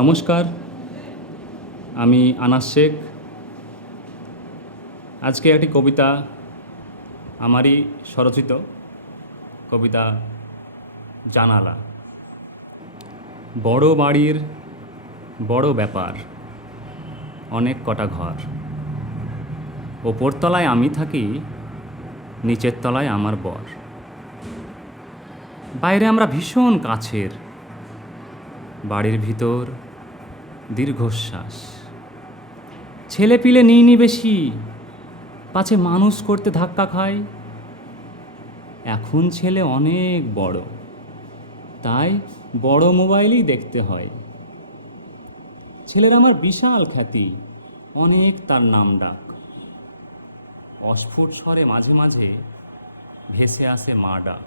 নমস্কার, আমি আনাস শেখ। আজকে একটি কবিতা, আমারই স্বরচিত কবিতা জানালা। বড় বাড়ির বড় ব্যাপার, অনেক কটা ঘর। ওপর তলায় আমি থাকি, নিচের তলায় আমার বর। বাইরে আমরা ভীষণ কাছের, বাড়ির ভিতর দীর্ঘশ্বাস। ছেলে পিলে নিইনি বেশি, পাছে মানুষ করতে ধাক্কা খায়। এখন ছেলে অনেক বড়, তাই বড় মোবাইলই দেখতে হয়। ছেলের আমার বিশাল খ্যাতি, অনেক তার নাম ডাক। অস্ফুট স্বরে মাঝে মাঝে ভেসে আসে মা ডাক।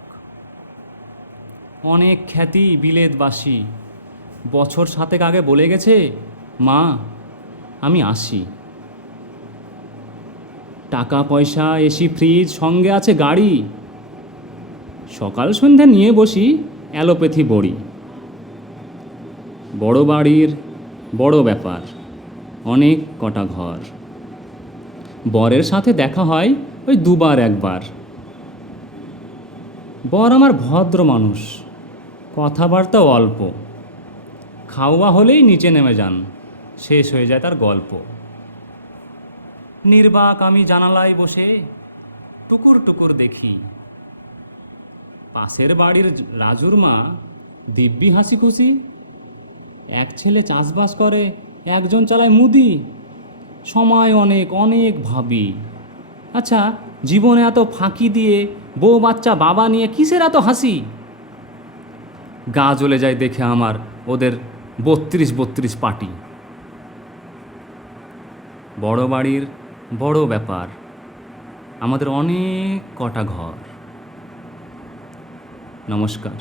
অনেক খ্যাতি বিলেতবাসী, বছর 7 আগে বলে গেছে, মা আমি আসি। টাকা পয়সা, এসি ফ্রিজ, সঙ্গে আছে গাড়ি। সকাল সন্ধ্যা নিয়ে বসি অ্যালোপ্যাথি বড়ি। বড় বাড়ির বড় ব্যাপার, অনেক কটা ঘর। বরের সাথে দেখা হয় ওই 2বার 1বার। বর আমার ভদ্র মানুষ, কথাবার্তাও অল্প। খাওয়া হলেই নিচে নেমে যান, শেষ হয়ে যায় তার গল্প। নির্বাক আমি জানালায় বসে টুকুর টুকুর দেখি। পাশের বাড়ির রাজুর মা দিব্যি হাসি খুশি। এক ছেলে চাষবাস করে, একজন চালায় মুদি। সময় অনেক অনেক ভাবি, আচ্ছা জীবনে এত ফাঁকি দিয়ে বউ বাচ্চা বাবা নিয়ে কিসের এত হাসি। গা জ্বলে যায় দেখে আমার ওদের 32 পার্টি। বড় বাড়ির বড় ব্যাপার, আমাদের অনেক কটা ঘর। নমস্কার।